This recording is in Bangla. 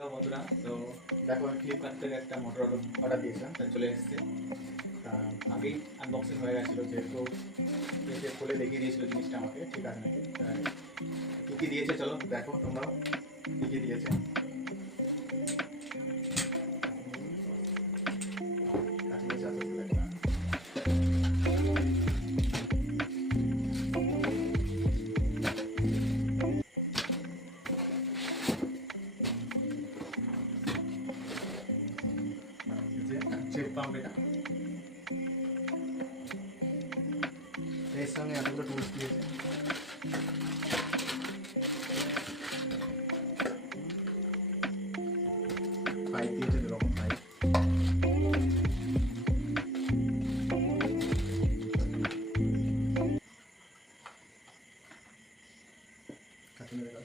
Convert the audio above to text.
তো বন্ধুরা, তো দেখো আমি ফ্লিপকার্ট থেকে একটা মোটর অর্ডার দিয়েছিলাম, তা চলে এসেছে। তা আগেই আনবক্সিং হয়ে গেছিলো, যেহেতু এসে খুলে দেখিয়ে দিয়েছিলো জিনিসটা আমাকে ঠিক আছে নাকি। কী কী দিয়েছে চলো দেখো তোমরাও কী কী দিয়েছে। চেক পাম্প এটা, এর সঙ্গে এতগুলো টুলস দিয়েছে। পাইপ দিয়েছে, দুরকম পাইপ। কাছে মেরে দাও।